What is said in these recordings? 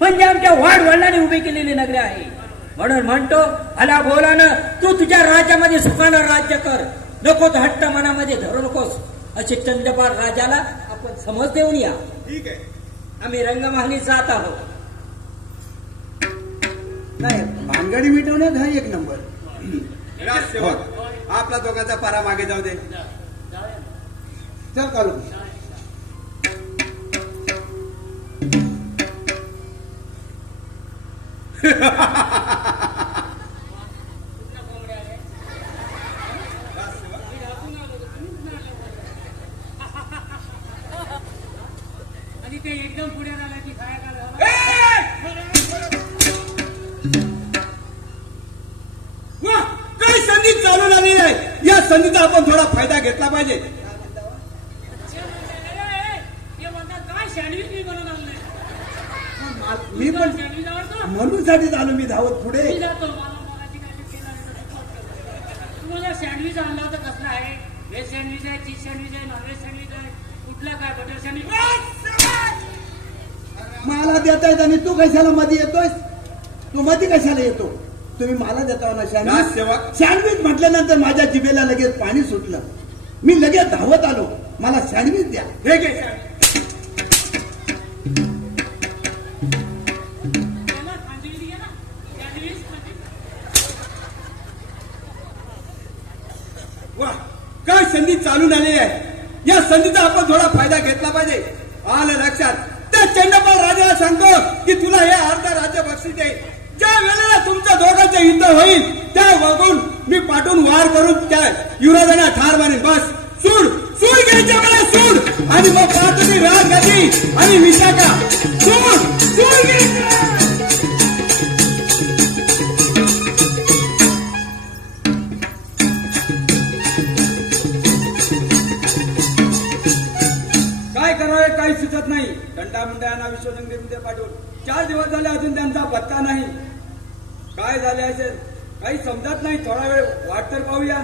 म्हणजे आमच्या वाडवडिलांनी उभी केलेली नगरी आहे. म्हणून म्हणतो आला बोलानं तू तुझ्या राज्यामध्ये सुखानं राज्य कर, नको तर हट्ट मनामध्ये धरू नकोस. असे चंद्रपाल राजाला आपण समज देऊन या. ठीक आहे, आम्ही रंगमहाली जात आहोत. नाही, भानगडी मिटवण्यात हा एक नंबर. सेवक आपला दोघांचा पारा मागे जाऊ दे. चल काढू. आणि ते एकदम पुढे आला की काय काय संधी चालू लागली आहे, या संधीचा आपण थोडा फायदा घेतला पाहिजे. मी पण म्हणून साठी झालो मी धावत पुढे. तुम्हाला सँडविच आणला होता कसला आहे? व्हेज सँडविच आहे, चीज सँडविच आहे, नॉनव्हेज सँडविच आहे, कुठला काय बटर सँडविच? मला देतायत आणि तू कशाला मध्ये येतोय? तू मध्ये कशाला येतो? तुम्ही मला देता ना सँडविच. सँडविच म्हटल्यानंतर माझ्या जिभेला लगेच पाणी सुटलं. मी लगेच धावत आलो, मला सँडविच द्या. हे घे सँडविच. वा, काय संधी चालून आली आहे, या संधीचा आपण थोडा फायदा घेतला पाहिजे. आलं लक्षात. त्या चंडपाल राजाला सांगतो की तुला हे अर्ध राज्य बक्षीस देईल. ज्या वेळेला तुमच्या दोघांचं युद्ध होईल त्या बघून मी पाठवून वार करून त्या युवराजांना ठार मारेन. बस सूड सूड घ्यायच्या मला सूड, आणि मग पाहतो मी राजगती आणि विशाखा. सूड सूड घ्यायच्या. काही सुचत नाही. दंडामुंडांना विश्वसंगीमध्ये पाठवून 4 दिवस झाले, अजून त्यांचा पत्ता नाही. काय झाले असेल काही समजत नाही. थोडा वेळ वाट तर पाहूया.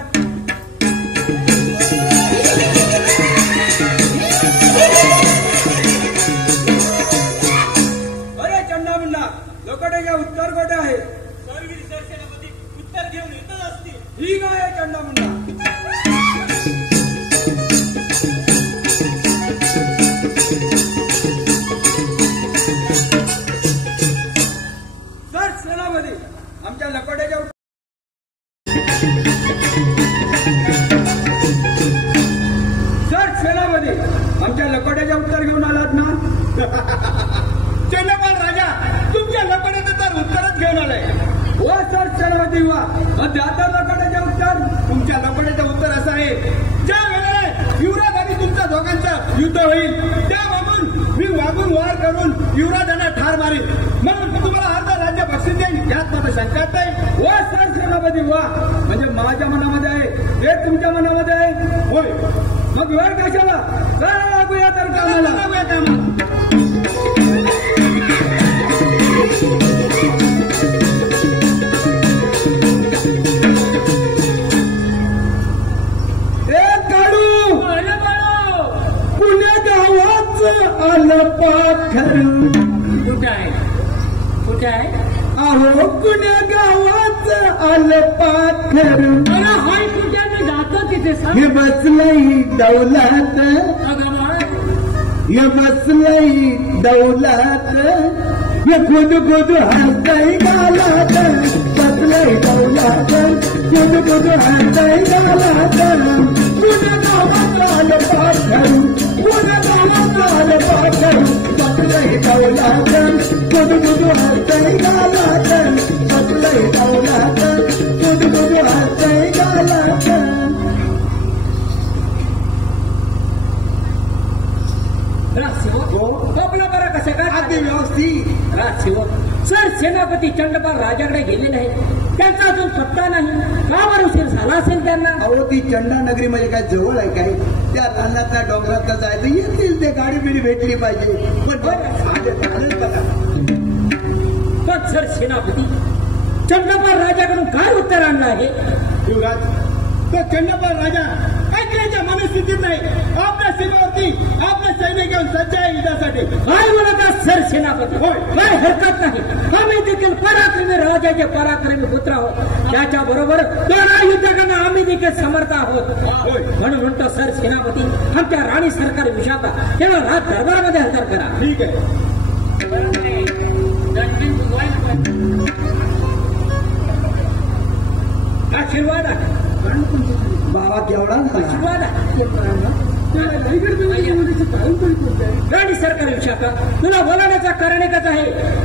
अरे चंडामुंडा, लोखंडेच्या उत्तर कोठे आहे? उत्तर घेऊन येतच असतील. ठीक आहे चंडामुंडा. आमच्या लकोड्याच्या सेनामध्ये आमच्या लकोड्याच्या उत्तर घेऊन आलात ना? चंद्रपाल राजा तुमच्या लकोड्याचं तर उत्तरच घेऊन आलंय. हो सर सेनापती वा. आता लकोड्याच्या उत्तर, तुमच्या लकोड्याचं उत्तर असं आहे, ज्या वेळेला युवराज आणि तुमच्या दोघांचं युद्ध होईल त्या वागून मी वागून वार करून युवराजांना ठार मारेन. म्हणून तुम्हाला अर्ध राज्य बक्षीस देईन, यात मला शंका नाही. वा सर सेनापती वा. म्हणजे माझ्या मनामध्ये आहे ते तुमच्या मनामध्ये आहे. होय, मग वेळ कशाला? लागूया तर कामाला. पुण्या गावाचं आलं पाखर. कुठे आहे? कुठे आहे? अहो पुण्या गावाचं आलं पाखर. हाय कुठे मी जातो तिथे. हे बसलंय दौलात, हे बसलंय दौलात, हे खुद खुद हसतय गालात. बसलंय दौलात, खुद खुद हसतय गालात. पुण्या गावाचं आलं पाखर, पुण्या गावाचं आलं पाखर. बसलंय दौलात, खुद खुद हसतय गालात. बसलंय दौलात, खुद खुद हसतय गालात. व्यवस्थित राजसेवक सर सेनापती चंडपाल राजाकडे गेलेले आहेत. त्यांचा अजून पत्ता नाही. का बरं उशीर झाला असेल त्यांना? अहो ती चंडा नगरी म्हणजे काय जवळ आहे काय? त्या रानातल्या डोंगरातला जायचं येतील ते. गाडी बिडी भेटली पाहिजे. पण सर सेनापती चंडपाल राजाकडून काय उत्तर आणलं आहे? युवराज, तो चंडपाल राजा काही ऐकण्याच्या मनस्थितीत नाही. आपल्या सीमेवरती आपले सैनिक घेऊन सज्ज आहे युद्धासाठी. काय बोलत सर सेनापती? काय हरकत नाही. आम्ही देखील पराक्रमी राजाचे पराक्रमी पुत्र आहोत. त्याच्या बरोबर त्याला युद्ध करणं आम्ही देखील समर्थ आहोत. म्हणून म्हणतो सर सेनापती, आमच्या राणी सरकार विशाखा तेव्हा रात दरबारामध्ये हजर करा. ठीक आहे. आशीर्वाद बाबा केवढा आशीर्वाद राणी सरकार विशाखा, तुला बोलावण्याचं कारण एकच आहे.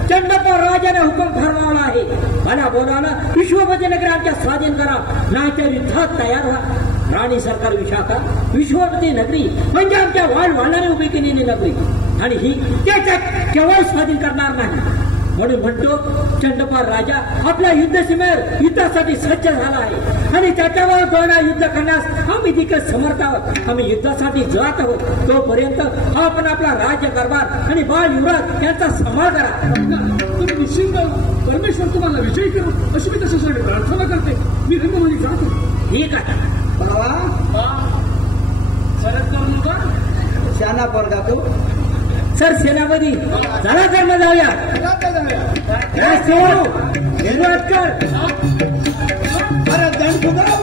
चंडपा राजाने हुकूम फरमावला आहे. मला बोलावलं विश्वपती नगरी आमच्या स्वाधीन करा, नाहीतर युद्धात तयार व्हा. राणी सरकार विशाखा, विश्वपती नगरी म्हणजे आमच्या वाढवानाने उभी केलेली नगरी आणि ही त्याच्यात केवळ स्वाधीन करणार नाही. म्हणून म्हणतो चंडपाल राजा आपल्या युद्ध सीमेवर युद्धासाठी सज्ज झाला आहे आणि त्याच्यावर दोन युद्ध करण्यास आम्ही देखील समर्थ आहोत. आम्ही युद्धासाठी जात आहोत. तोपर्यंत आपण आपला राज्य कारभार आणि बाळ युवराज यांचा सांभाळ करा. तुम्ही निश्चिंत परमेश्वर तुम्हाला विजयी करू अशी मी तशासाठी प्रार्थना करते. मी रंगमंदिर जातो. ठीक आहे बाबा. सरस करू नका. शाना पोरगा तो. सर सेनापती, चला करणं जाऊया. अरे दंड फुगाव.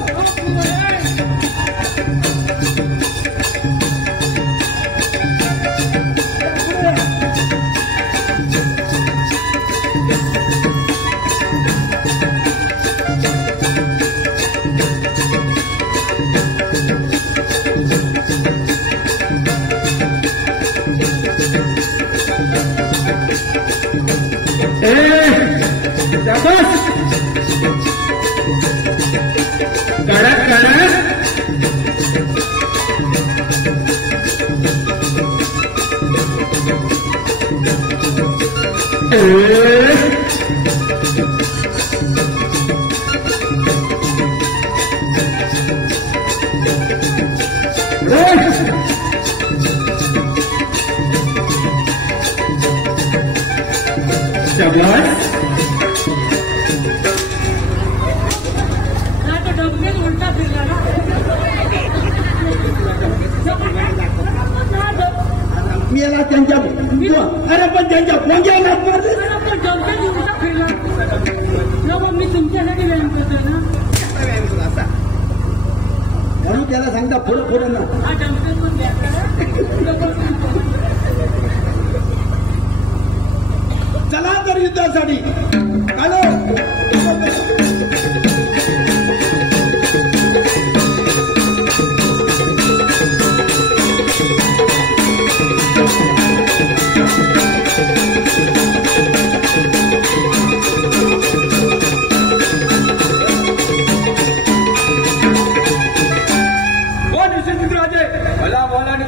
उलटा फिरला ना. मी याला त्यांच्या अरे पण त्यांच्या पोंग्याला फिरला. मी तुमच्यासाठी व्यायाम करतोय ना. म्हणून त्याला सांगता पुढं पुढं ना. हा डॉक्टर पण द्या. चला तर युद्धासाठी. हॅलो.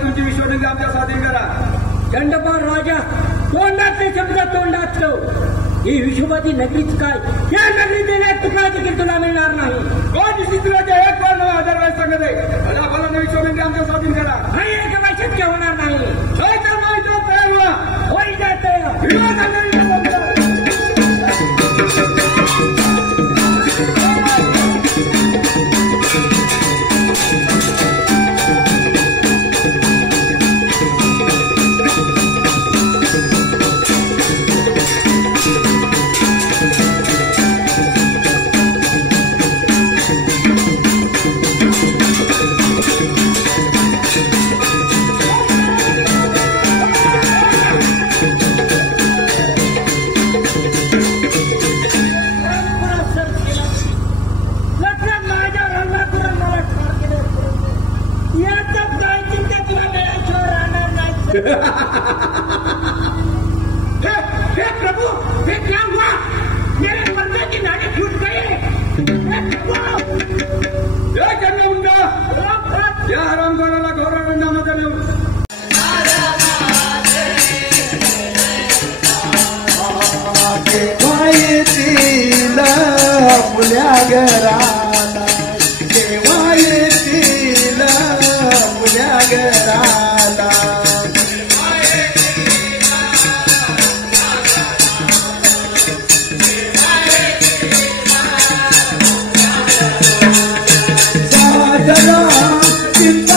तुमची विश्वनगरी आमच्या स्वाधीन करा. चंडपाल राजा, तोंडातले शब्द तोंडात ठेव. ही विश्वपती नगरीच काय, त्या नगरीत एक तुकडा देखील तुला मिळणार नाही. कोण राजा एक बार नवा हजार वेळेस सांगत आहे. मला बोला विश्वनगरी आमच्या स्वाधीन करा. नाही एक शक्य होणार नाही. तर माहिती तयार व्हा. होईल जाते. हे प्रभु, हे क्या हुआ? मेरे बंदे की नाड़ी फूट गई. या हरामखोराला गौरवंदामध्ये नेऊ. येतील मुल्या घराला, केव्हा येतील मुल्या घराला. साधना चिंता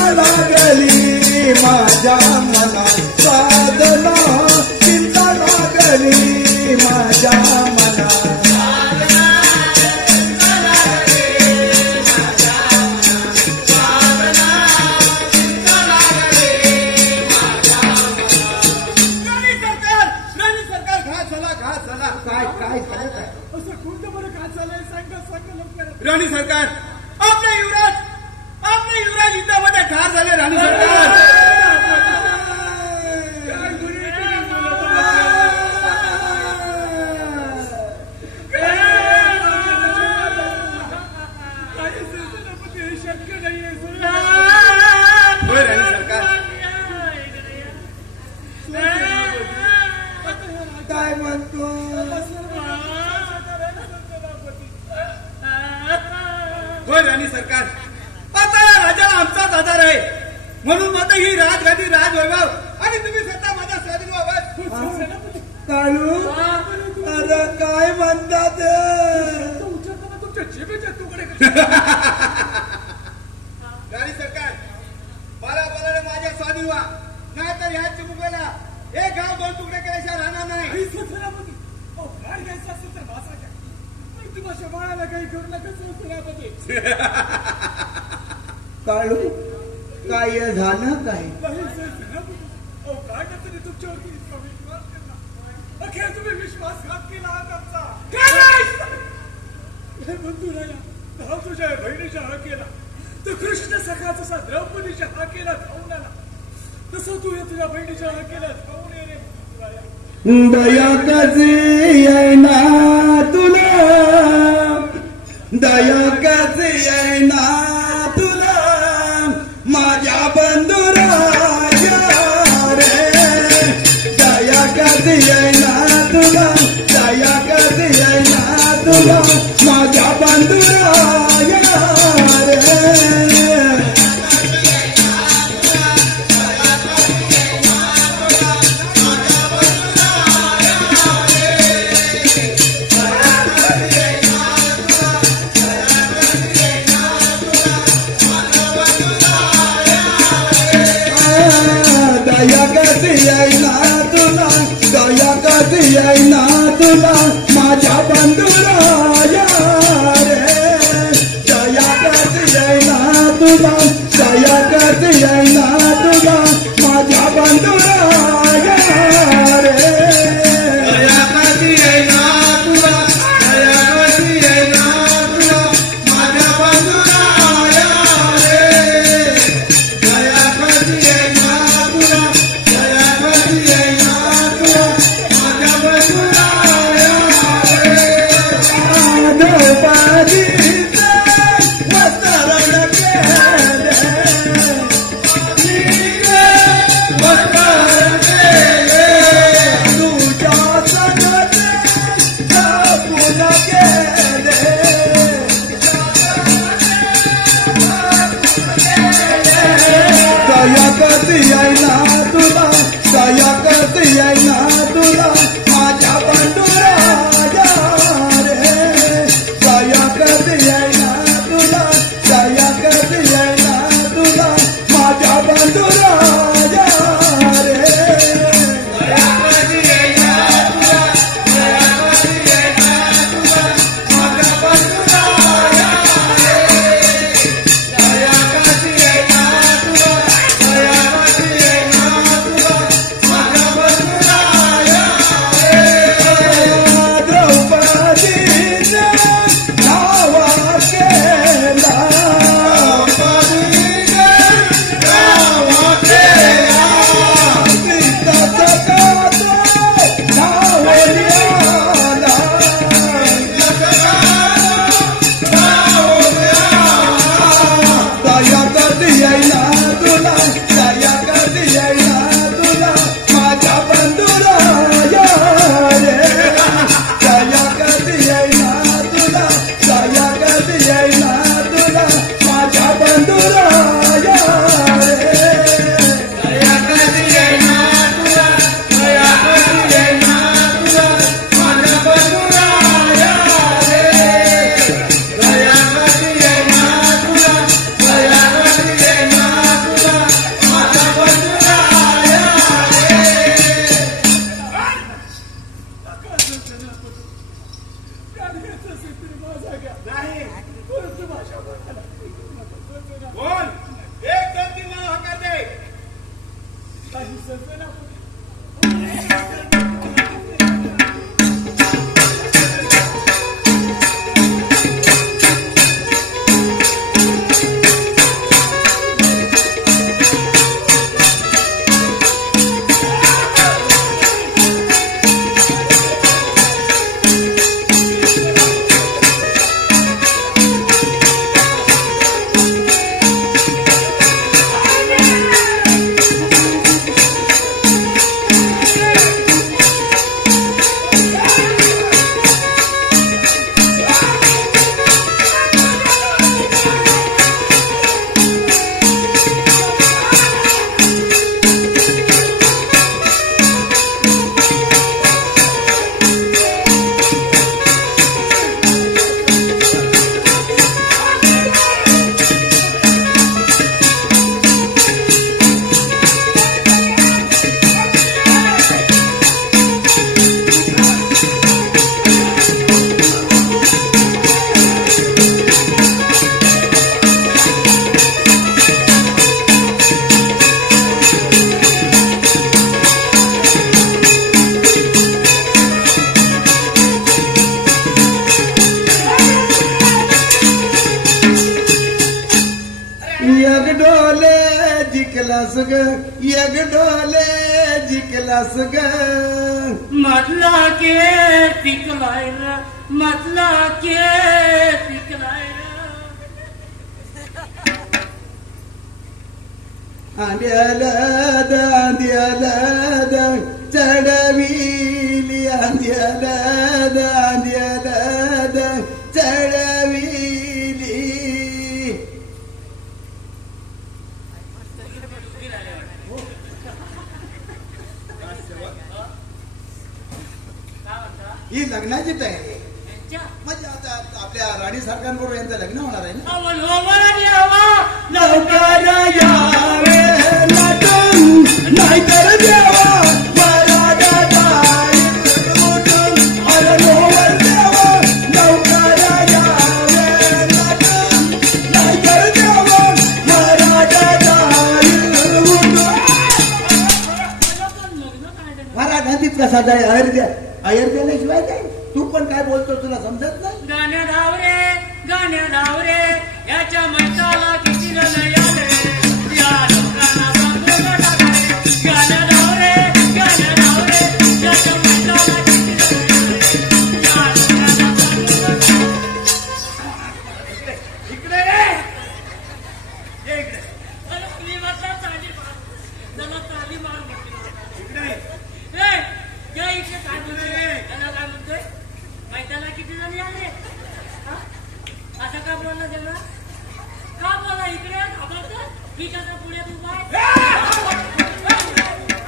घात झाला काय काय झालं काय? असं कोणतं बरं घात झालंय? सांगा लवकर. राणी सरकार, आपले युवराज युद्धामध्ये ठार झाले. राणी सरकार, शक्य नाहीये. होय राणी सरकार. काय म्हणतो? होय राणी सरकार, आता या राजाला आमचाच आधार आहे. म्हणून मग ही राजगादी राजवैभव आणि तुम्ही स्वतः माझा स्वाधीन. काळू, अरे काय म्हणतात? तुमच्या जिभेच्या तुकडे. राणी सरकार, मला बोलायला माझ्या स्वाधीन व्हा, नाहीतर ह्या चिमुकल्याला एक गाव दोन तुकडे केल्याशिवाय राहणार नाही. काय घ्यायचं असेल तर भाषा घ्या, तुमच्या बाळाला काही करू नका. काळू, काय झालं काय? काय करते तुमच्यावरती विश्वास केला. अखेर तुम्ही विश्वासघात केला आमचा. हे बंधू राजा, तुझ्या बहिणीच्या हाकेला तर कृष्ण सखा जसा द्रौपदीच्या हाकेला धावून आला, तसं तू हे तुझ्या बहिणीच्या हाकेला धावून ये रे. दया कधी येईना तुला, दया कधी येईना तुला, माझ्या बंधुराया रे. दया कधी येईना तुला, दया कधी येईना तुला, माझ्या बंधुराया रे. येईना तुला, माझ्या बंधुराया रे. दया कधी येईना तुला, दया कधी येईना तुला, माझ्या बंधुराया रे. दया कधी येईना तुला, दया कधी येईना तुला, माझ्या बंधुराया रे. दया कधी येईना तुला, दया कधी येईना तुला, जिंकलास ग एक डोले जिंकलास ग मधला के पिकलाय र मधला के पिकलाय आंध्याला चढविली आंध्याला चढविली ही लग्नाची तयारी आहे. म्हणजे आता आपल्या राणी सरकारबरोबर यांचं लग्न होणार आहे ना. लवकर यावे नटून नाहीतर देवा मराठा जाईल उठून अरे नोवर देवा लवकर यावे नटून नाहीतर देवा मराठा जाईल उठून. मराठांतीत कसा जाय अयोध्येशिवाय काय तू पण काय बोलतो तुला समजत नाही. गाण्या धावरे याच्या मंचाला किती नाही आले या लोकांना बांधून टाकले. गाण्या धावरे याच्या मंचाला किती नाही आले या लोकांना बांधून इकडे इकडे अरे मी म्हटलं चाली मार त्याला चाली मार म्हटली इकडे काय इकडे काय बोलतोय त्याला काय म्हणतोय मैदाना किती जणी आले असं का बोलला त्याला का बोला इकडे मी त्याचा पुढे उभा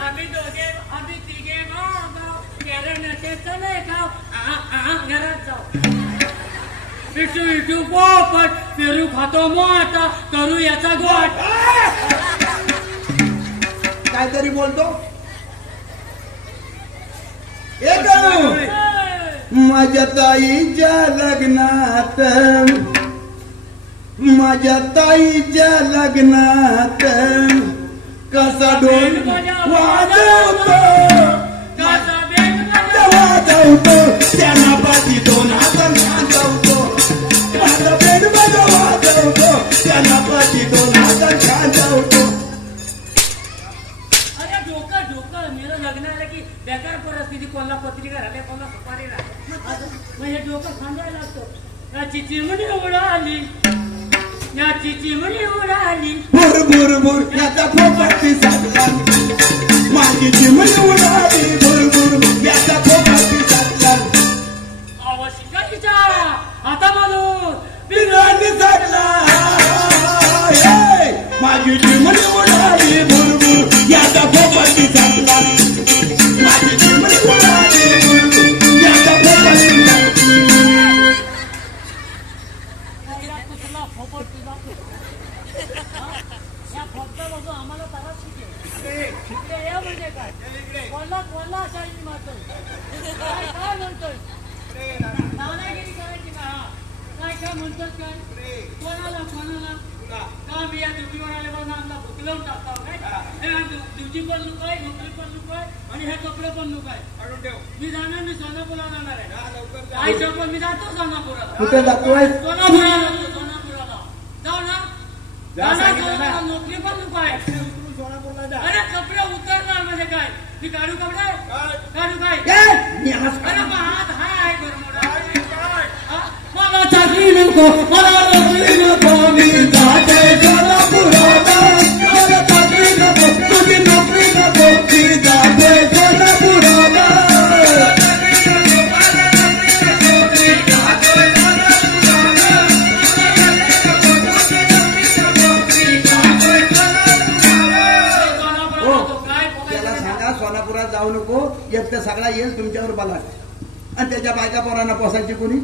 आम्ही दोघे आम्ही तिघे केरळ नेते चले गाव घरात जाऊ पिटू इटू पोपट पेरू खातो मग आता करू याचा गोट काहीतरी बोलतो. माझ्या ताईच्या लग्नात कसा ढोल वाजवतो त्यांना पाठी दोन हातात खांदवतो. माझा बेड माझा वाजवतो त्यांना पाठी दोन हातात खांदवतो. डोकं मेरं लग्न आलं की बेकार परिस्थिती कोणाला पत्रिका राहिल्या कोणाला सुपारी राहिल्या मग हे डोकं खांदायला लागतं. याची चिमणी उडाली भुर भुर भुर याचा फोपाटी साधला माझी चिमणी उडाली भुर भुर याचा फोपाटी साधला शिकायच्या आता मालून बिर्याणी साधला माझी चिमणी उडाली भुर भुर याचा फोपाटी साधला माझी चिमणी उडाली भुर भुर याचा फोपाटी साधला. या फक्त आम्हाला तारा शिकेल या म्हणजे काय कोणला शाही मारतोय काय म्हणतोय दादागिरी करायची का काय म्हणतोय काय कोणाला का मी या ड्युटीवर आल्यापासून आमला भुकलवून टाकता काय ड्युटी पण लुक आहे नोकरी पण लुक आहे आणि हे कपडे पण लुक आहे. मी जाणार मी सोनापूरला जाणार आहे आईच्या पण मी जातो सोनापुराला. कुठे जातोय? सोनापुराला जाऊ ना नोकरी पण लुक आहे. अरे कपडे उतरणार म्हणजे काय मी काढू कपडे अरे मग हात हाय मला चाकरी नको मला नोकरी नको मी जाते सोनापुराला मला चाकरी नको तुझी नोकरी नको मी जाते सोनापुराला. सोनापुरात जाऊ नको एक तर सगळा येईल तुमच्यावर बलाट आणि त्याच्या बायका पोरांना पोसायची कोणी.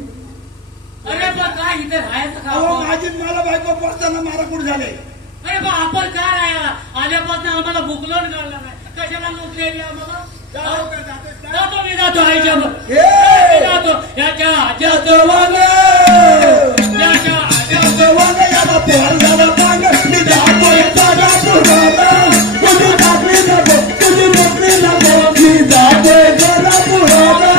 अरे पण काय इथे राहायचं का माझीच मला बायको पोसताना माराकूट झाले. अरे बा आपण काय राहायला आल्यापासून आम्हाला भुकलोन काढला नाही कशाला नोकरी आली आम्हाला. जातो मी जातो आईच्या जातो याच्या आज्याचं वांग याच्या आज्याचं वांग याला पोर झाला पांग मी जातोय सोनापुराला तुझी नोकरी नको तुझी नोकरी नको मी जातोय सोनापुराला.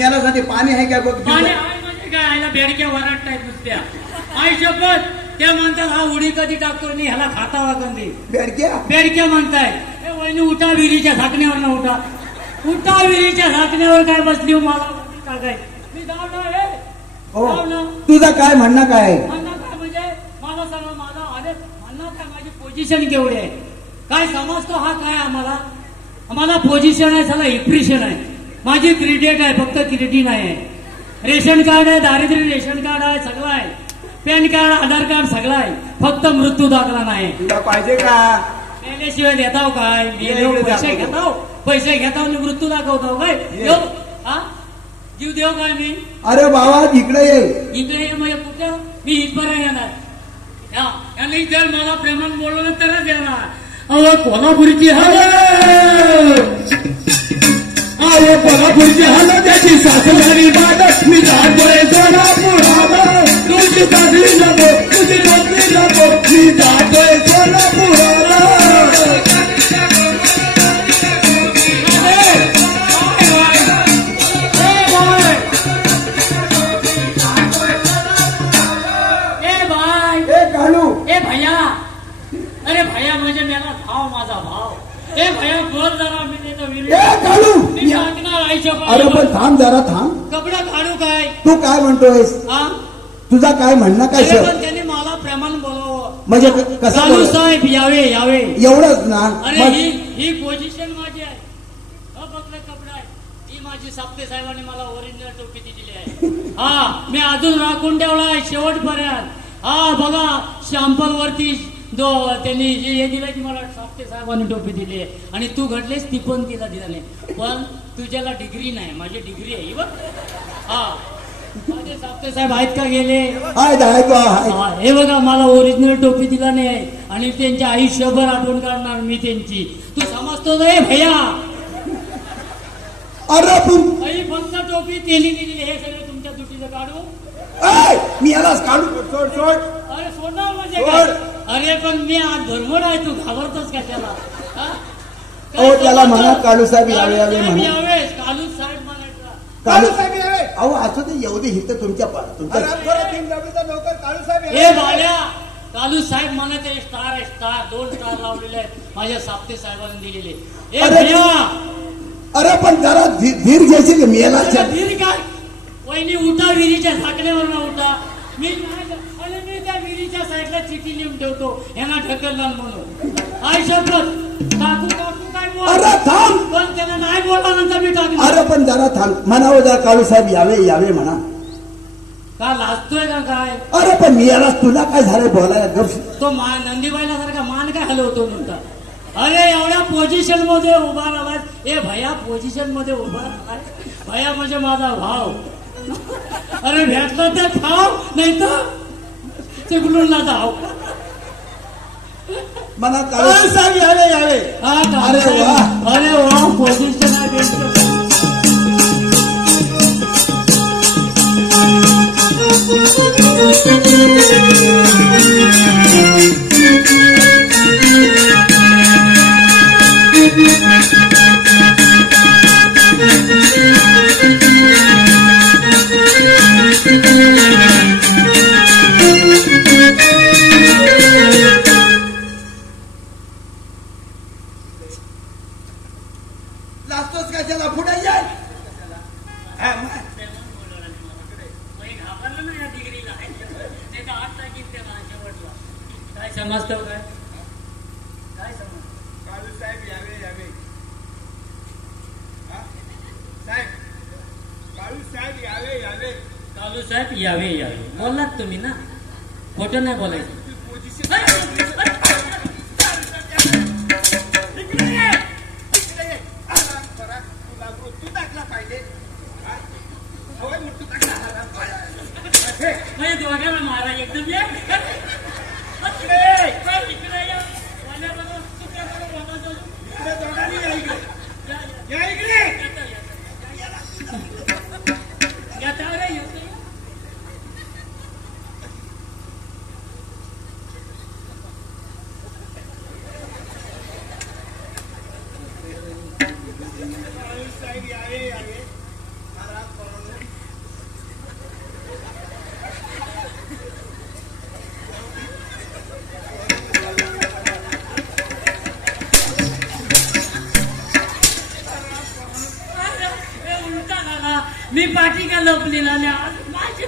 मेल्यासाठी पाणी आहे का बघ. पाणी आहे म्हणजे काय आयला बेडक्या वराटतायत नुसत्या. आई शपथ ते म्हणतात हा उडी कधी टाकतो नाही ह्याला खाता कधी बेडक्या म्हणताय. वहिनी उठा विहिरीच्या झाकण्यावर ना उठा विहिरीच्या झाकण्यावर काय बसली मला टाकाय मी जाऊ ना. तुझं काय म्हणणं काय म्हणणं काय म्हणजे मला सांगा माझा अरे म्हणणं काय माझी पोझिशन केवढी आहे काय समजतो हा काय आम्हाला पोझिशन आहे सगळं एप्रिशिएशन आहे. माझी क्रेडिट आहे फक्त क्रेडिट नाही आहे. रेशन कार्ड आहे दारिद्र्य रेशन कार्ड आहे सगळं आहे. पॅन कार्ड आधार कार्ड सगळं आहे फक्त मृत्यू दाखला नाही. तुला पाहिजे का मेल्याशिवाय देताव काय पैसे घेताव मृत्यू दाखवताव काय जीव देव काय मी. अरे बाबा इकडे ये म्हणजे कुठं मी इथपर्यंत येणार यांनी जर मला प्रेमान बोलवलं तरच येणार. अहो कोल्हापूरची कोल्हापूरची हालत त्याची सासरी बालक मी जातोय सोलापूर तुझी सासरी नको तुझी नोकरी नको मी जातोय सोलापूर. भैया अरे भैया म्हणजे मेला भाव माझा भाव. ए भैया बोल जरा मी अरे पण थांब जरा थांब. कपडा काढू काय तू काय म्हणतोयस तुझा काय म्हणणं काय पण त्यांनी मला प्रेमान बोलावं म्हणजे कसं साहेब यावे एवढंच ना. अरे ही पोझिशन माझी आहे. फक्त कपडा आहे ही माझी साप्ते साहेबांनी मला ओरिजिनल टोपी दिलेली आहे. हा मी अजून राखून ठेवला आहे शेवटपर्यंत. हा बघा शॅम्पल वरती त्यांनी हे दिलं की मला साप्ते साहेबांनी टोपी दिली आहे आणि तू घडलेस ती पण तिला दिला नाही. पण तुझ्याला डिग्री नाही माझी डिग्री आहे बघ. हा माझे साप्ते साहेब आहेत का गेले हे बघा मला ओरिजिनल टोपी दिला नाही आणि त्यांच्या आयुष्यभर आठवण काढणार मी त्यांची. तू समजतो ना भैया. अरे फक्त टोपी त्यांनी दिलेली हे सगळे तुमच्या दुटीचं काढू मी यालाच काढू सोड. अरे सोडणार म्हणजे काय. अरे पण मी आज भरमोड आहे तू घाबरतोस का त्याला. त्याला म्हणा कालू साहेब यावे कालू साहेब म्हणायचा कालू साहेब यावे. अहो असं ते येऊ दे हित तुमच्या हे भाड्या कालू साहेब म्हणायचे स्टार आहे स्टार 2 स्टार लावलेले आहेत माझ्या साप्ते साहेबांनी दिलेले. हे भैया अरे पण जरा धीर घ्यायची मेला धीर काय वहिनी उठा विहिरीच्या झाकण्यावर ना उठा. मी त्या विहिरीच्या साईडला चिठी लिहून ठेवतो यांना ढकलला म्हणून. आई शपथ काकू काय थांब पण त्यांना नाही बोलल्यानंतर मी टाकलं. अरे पण जरा थांब म्हणावं जरा काळू साहेब यावे म्हणा. का लाजतोय का काय. अरे पण मी याला तुला काय झालंय बोलायला. तो नंदीबाईला सारखा मान काय हलवतो म्हणता. अरे एवढ्या पोझिशन मध्ये उभा राहिलाय. ए भैया पोझिशन मध्ये उभा राहिलाय. भैया म्हणजे माझा भाव. अरे भेटला तर खाव नाही तर चिपलून ना जाव. मला काळू साहेब यावे. अरे वा पोझिशन आहे. लाजतोस कशाला पुढे ये. काय समजतो काय कालू साहेब यावे साहेब कालू साहेब यावे कालू साहेब यावे बोललात तुम्ही ना खोटं नाही बोलायचं. तू टाकला पाहिजे दोघांना मारा एकदम मी पाठी का लपलेला आणि आज माझे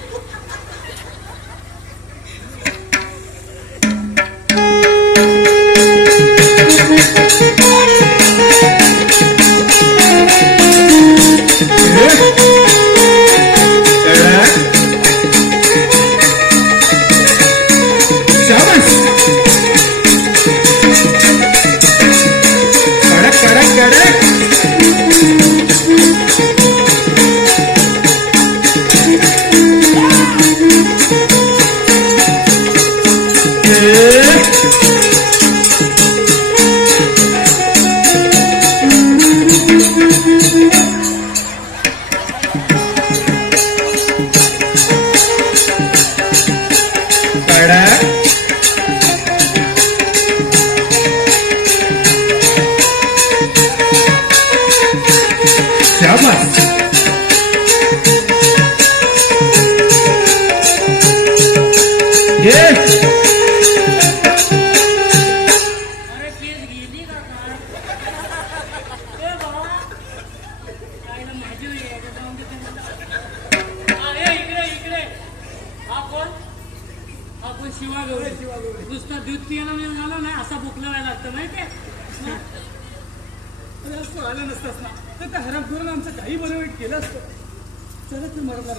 नुसतं दूध पियाला झालं नाही असा बुकला व्हायला लागतं माहितीये असं आलं नसतंच ना तर त्या हरामखोरानं आमचं काही बरं वाईट केलं असतं. चला ते मरणार.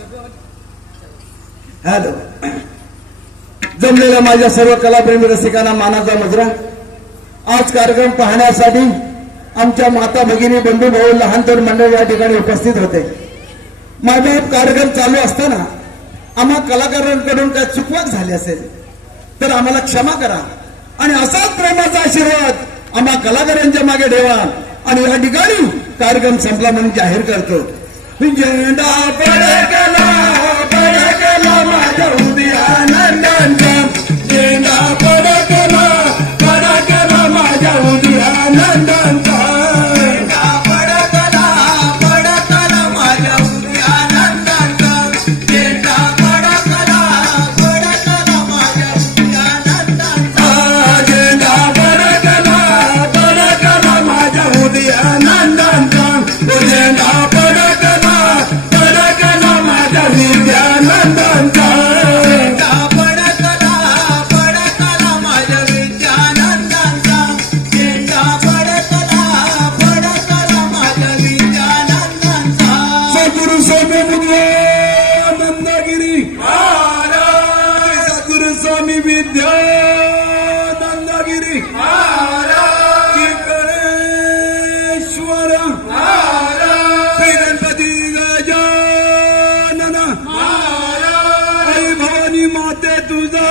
हॅलो, जमलेल्या माझ्या सर्व कलाप्रेमी रसिकांना मानाचा मुजरा. आज कार्यक्रम पाहण्यासाठी आमच्या माता भगिनी बंधू भाऊ लहान तरुण मंडळ या ठिकाणी उपस्थित होते. माझा कार्यक्रम चालू असताना आम्हा कलाकारांकडून काय चुकवाक झाली असेल तर आम्हाला क्षमा करा आणि असाच प्रेमाचा आशीर्वाद आम्हा कलाकारांच्या मागे ठेवा. आणि या ठिकाणी कार्यक्रम संपला म्हणून जाहीर करतो. झेंडा फडकला फडकला माझ्या उदयानंदांचा, झेंडा फडकला फडकला माझ्या उदयानंदांचा, झेंडा फडकला फडकला माझ्या उदयानंदांचा, झेंडा फडकला फडकला माझ्या उदयानंदांचा, झेंडा फडकला फडकला माझ्या उदयानंदांचा, झेंडा फडकला फडकला माझ्या विद्यानंदांचा, झेंडा फडकला फडकला माझ्या विद्यानंदांचा, झेंडा फडकला फडकला माझ्या विद्यानंदांचा. सद्गुरु स्वामी विद्यानंदगिरी महाराज, सद्गुरु स्वामी विद्यानंदगिरी महाराज, गणेश्वर महाराज, श्री गणपती गजानन महाराज, आई भवानी माते तुझा